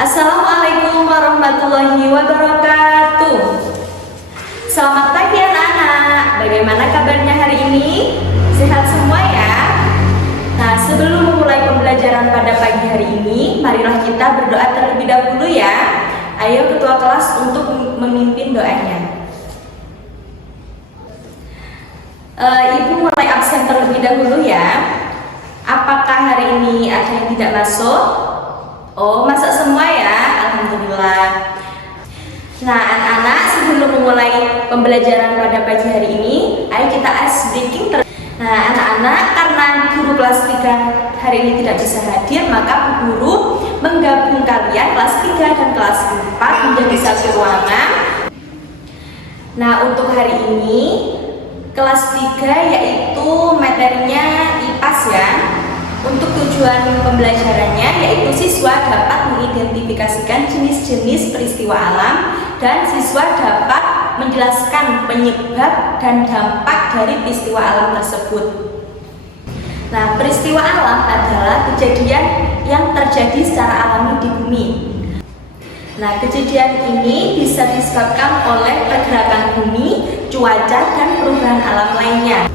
Assalamualaikum warahmatullahi wabarakatuh. Selamat pagi anak-anak. Bagaimana kabarnya hari ini? Sehat semua ya? Nah, sebelum memulai pembelajaran pada pagi hari ini, marilah kita berdoa terlebih dahulu ya. Ayo ketua kelas untuk memimpin doanya. Ibu mulai absen terlebih dahulu ya. Apakah hari ini ada yang tidak masuk? Oh, masuk semua ya, alhamdulillah. Nah, anak-anak, sebelum memulai pembelajaran pada pagi hari ini, ayo kita ice breaking. Nah, anak-anak, karena guru kelas 3 hari ini tidak bisa hadir, maka Bu Guru menggabung kalian kelas 3 dan kelas 4 menjadi satu ruangan. Nah, untuk hari ini kelas 3 yaitu materinya IPAS ya. Untuk tujuan pembelajarannya yaitu siswa dapat mengidentifikasikan jenis-jenis peristiwa alam dan siswa dapat menjelaskan penyebab dan dampak dari peristiwa alam tersebut. Nah, peristiwa alam adalah kejadian yang terjadi secara alami di bumi. Nah, kejadian ini bisa disebabkan oleh pergerakan bumi, cuaca, dan perubahan alam lainnya.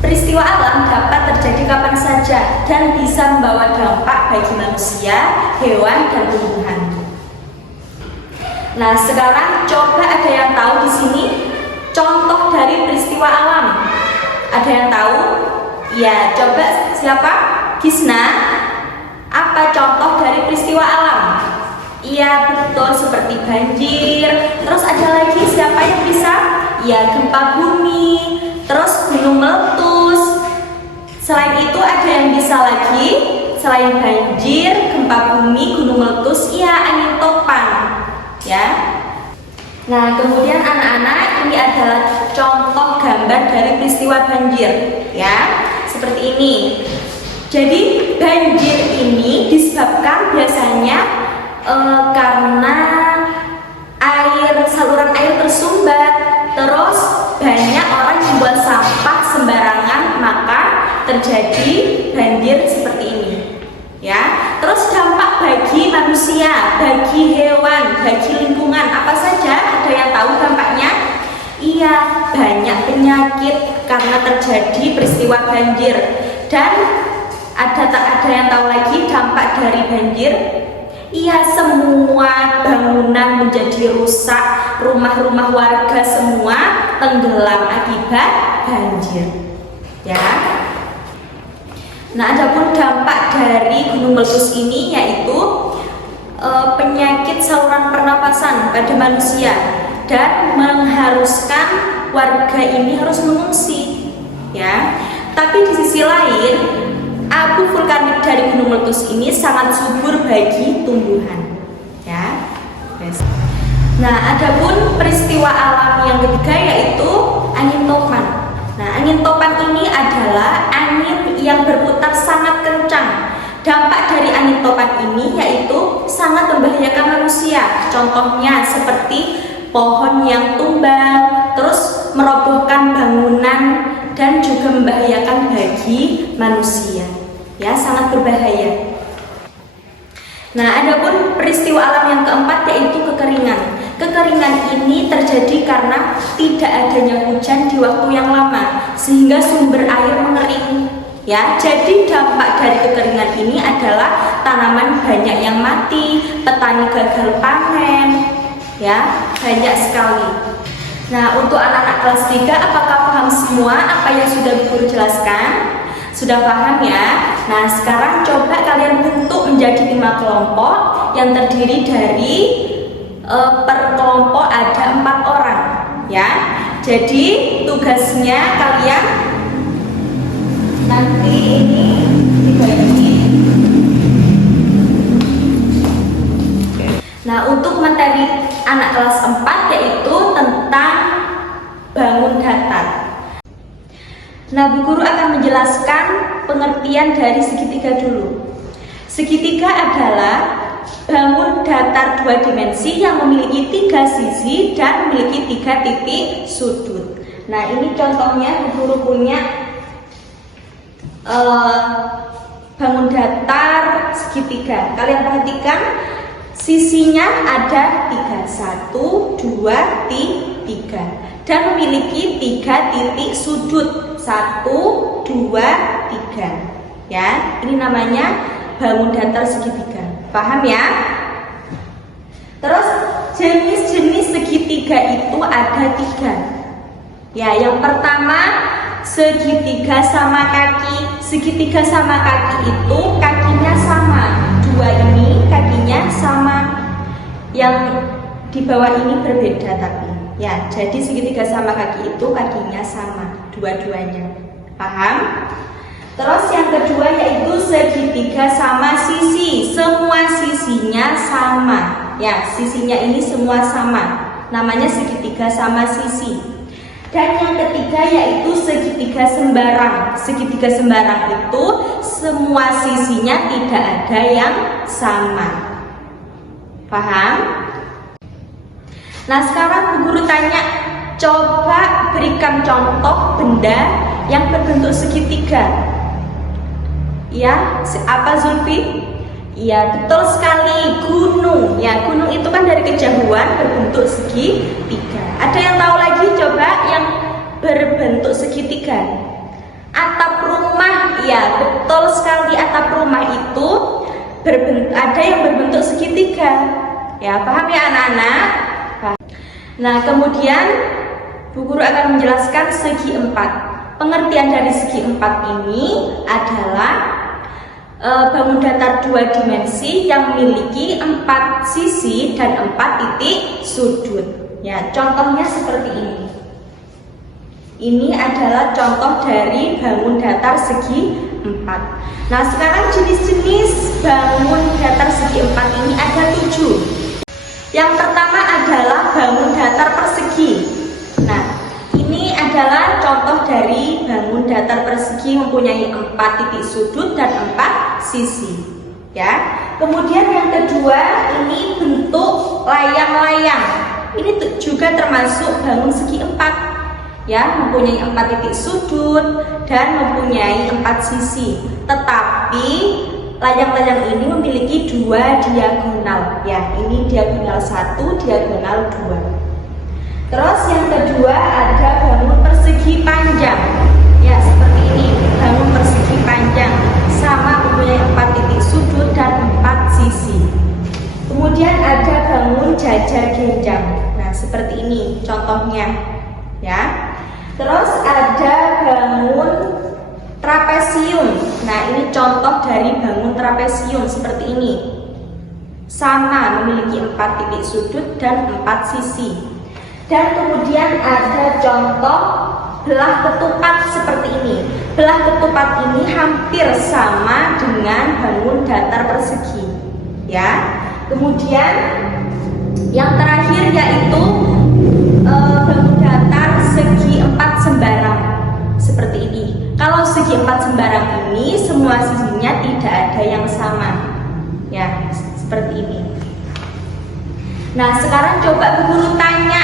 Peristiwa alam dapat terjadi kapan saja dan bisa membawa dampak bagi manusia, hewan, dan tumbuhan. Nah, sekarang coba ada yang tahu di sini contoh dari peristiwa alam? Ada yang tahu? Ya, coba siapa? Gisna. Apa contoh dari peristiwa alam? Iya, betul, seperti banjir. Terus ada lagi siapa yang bisa? Ya, gempa bumi. Terus gunung meletus. Selain itu ada yang bisa lagi selain banjir, gempa bumi, gunung meletus, ya angin topan. Ya. Nah, kemudian anak-anak, ini adalah contoh gambar dari peristiwa banjir, ya. Seperti ini. Jadi banjir ini disebabkan biasanya karena saluran air tersumbat, terus banyak orang membuang sampah sembarangan, maka terjadi banjir seperti ini ya. Terus dampak bagi manusia, bagi hewan, bagi lingkungan apa saja? Ada yang tahu dampaknya? Iya, banyak penyakit karena terjadi peristiwa banjir. Dan ada yang tahu lagi dampak dari banjir? Iya, semua bangunan menjadi rusak, rumah-rumah warga semua tenggelam akibat banjir. Ya. Nah, adapun dampak dari gunung meletus ini yaitu penyakit saluran pernapasan pada manusia dan mengharuskan warga ini harus mengungsi. Ya. Tapi di sisi lain, abu vulkanik dari gunung meletus ini sangat subur bagi tumbuhan. Ya. Nah, adapun peristiwa alam yang ketiga yaitu angin topan. Nah, angin topan ini adalah angin yang berputar sangat kencang. Dampak dari angin topan ini yaitu sangat membahayakan manusia. Contohnya seperti pohon yang tumbang, terus merobohkan bangunan dan juga membahayakan bagi manusia. Ya, sangat berbahaya. Nah, adapun peristiwa alam yang keempat yaitu kekeringan. Kekeringan ini terjadi karena tidak adanya hujan di waktu yang lama sehingga sumber air mengering. Ya, jadi dampak dari kekeringan ini adalah tanaman banyak yang mati, petani gagal panen. Ya, banyak sekali. Nah, untuk anak-anak kelas 3 apakah paham semua apa yang sudah Guru jelaskan? Sudah paham ya? Nah, sekarang coba kalian bentuk menjadi 5 kelompok yang terdiri dari per kelompok ada 4 orang ya. Jadi tugasnya kalian nanti ini dibagi. Nah, untuk materi anak kelas 4 yaitu tentang bangun datar. Nah, Bu Guru akan menjelaskan pengertian dari segitiga dulu. Segitiga adalah bangun datar 2 dimensi yang memiliki 3 sisi dan memiliki 3 titik sudut. Nah, ini contohnya Bu Guru punya bangun datar segitiga. Kalian perhatikan Sisinya ada 3, 1, 2, 3, dan memiliki 3 titik sudut, 1, 2, 3. Ya, ini namanya bangun datar segitiga. Paham ya? Terus jenis-jenis segitiga itu ada 3. Ya, yang pertama segitiga sama kaki. Segitiga sama kaki itu kakinya sama. 2 ini kakinya sama. Yang di bawah ini berbeda tapi. Ya, jadi segitiga sama kaki itu kakinya sama, dua-duanya. Paham? Terus yang kedua yaitu segitiga sama sisi. Semua sisinya sama. Ya, sisinya ini semua sama. Namanya segitiga sama sisi. Dan yang ketiga yaitu segitiga sembarang. Segitiga sembarang itu semua sisinya tidak ada yang sama. Paham? Nah, sekarang Bu Guru tanya, coba berikan contoh benda yang berbentuk segitiga. Ya, apa Zulfi? Ya, betul sekali, gunung. Ya, gunung itu kan dari kejauhan berbentuk segitiga. Ada yang tahu lagi coba yang berbentuk segitiga? Atap rumah. Ya, betul sekali, atap rumah itu ada yang berbentuk segitiga. Ya, paham ya anak-anak? Nah, kemudian Bu Guru akan menjelaskan segi 4. Pengertian dari segi 4 ini adalah bangun datar 2 dimensi yang memiliki 4 sisi dan 4 titik sudut. Ya, contohnya seperti ini. Ini adalah contoh dari bangun datar segi 4. Nah, sekarang jenis-jenis bangun datar segi 4 ini ada 7. Yang pertama adalah bangun datar persegi. Nah, ini adalah contoh dari bangun datar persegi mempunyai 4 titik sudut dan 4 sisi. Ya. Kemudian yang kedua ini bentuk layang-layang. Ini juga termasuk bangun segi 4. Ya, mempunyai 4 titik sudut dan mempunyai 4 sisi. Tetapi layang-layang ini memiliki 2 diagonal. Ya, ini diagonal 1, diagonal 2. Terus yang kedua ada bangun persegi panjang. Ya, seperti ini, bangun persegi panjang sama mempunyai 4 titik sudut dan 4 sisi. Kemudian ada bangun jajar genjang. Nah, seperti ini contohnya. Ya. Terus ada bangun trapesium. Nah, ini contoh dari bangun trapesium seperti ini. Sama memiliki 4 titik sudut dan 4 sisi. Dan kemudian ada contoh belah ketupat seperti ini. Belah ketupat ini hampir sama dengan bangun datar persegi. Ya. Kemudian yang terakhir yaitu bangun datar segi 4 sembarang seperti ini. Kalau segi 4 sembarang ini semua sisinya tidak ada yang sama. Ya, seperti ini. Nah, sekarang coba Bu Guru tanya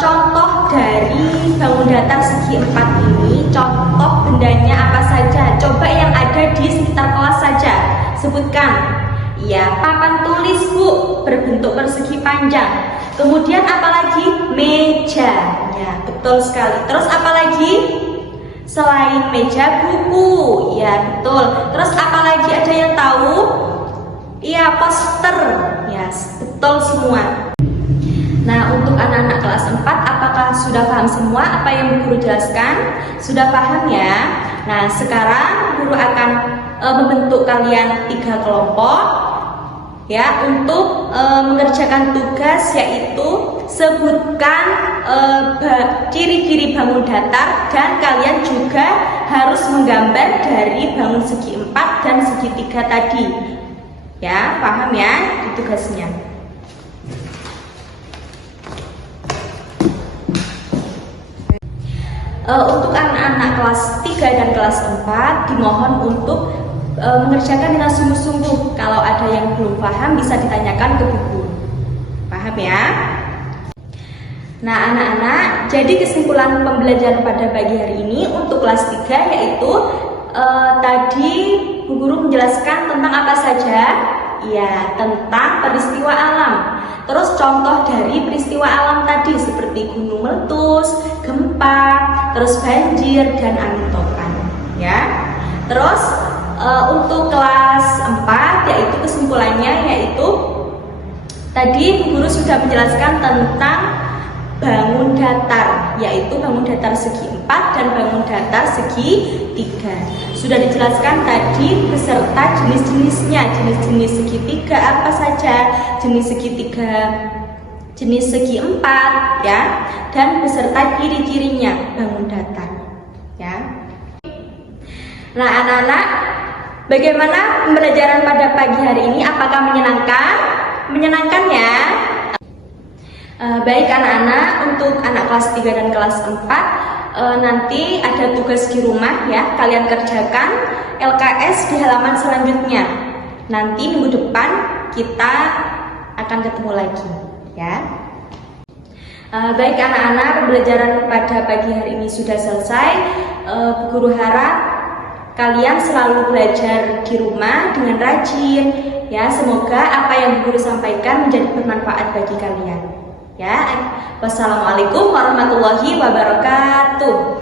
contoh dari bangun datar segi 4 ini, contoh bendanya apa saja? Coba yang ada di sekitar kelas saja. Sebutkan. Ya, papan tulis Bu, berbentuk persegi panjang. Kemudian apalagi? Meja. Ya, betul sekali. Terus apalagi? Selain meja, buku. Ya, betul. Terus apalagi, ada yang tahu? Iya, poster. Ya, betul semua. Nah, untuk anak-anak kelas 4, apakah sudah paham semua apa yang Bu Guru jelaskan? Sudah paham ya? Nah, sekarang Guru akan membentuk kalian 3 kelompok ya untuk mengerjakan tugas, yaitu sebutkan ciri-ciri bangun datar, dan kalian juga harus menggambar dari bangun segi 4 dan segitiga tadi. Ya, paham ya di tugasnya? Untuk anak-anak kelas 3 dan kelas 4 dimohon untuk mengerjakan dengan sungguh-sungguh. Kalau ada yang belum paham bisa ditanyakan ke buku. Paham ya? Nah anak-anak, jadi kesimpulan pembelajaran pada pagi hari ini untuk kelas 3 yaitu tadi Bu Guru menjelaskan tentang apa saja? Ya, tentang peristiwa alam. Terus contoh dari peristiwa alam tadi seperti gunung meletus, gempa, terus banjir dan angin topan. Ya. Terus untuk kelas 4 yaitu kesimpulannya yaitu tadi Bu Guru sudah menjelaskan tentang bangun datar, yaitu bangun datar segi 4 dan bangun datar segi 3. Sudah dijelaskan tadi beserta jenis-jenisnya, jenis-jenis segitiga apa saja, jenis segitiga, jenis segi 4 ya, dan beserta ciri-cirinya bangun datar ya. Nah anak-anak, bagaimana pembelajaran pada pagi hari ini? Apakah menyenangkan? Menyenangkan ya? Baik anak-anak, untuk anak kelas 3 dan kelas 4 nanti ada tugas di rumah ya, kalian kerjakan LKS di halaman selanjutnya. Nanti minggu depan kita akan ketemu lagi ya. Baik anak-anak, pembelajaran pada pagi hari ini sudah selesai. Bu Guru harap kalian selalu belajar di rumah dengan rajin ya. Semoga apa yang Bu Guru sampaikan menjadi bermanfaat bagi kalian ya. Wassalamualaikum warahmatullahi wabarakatuh.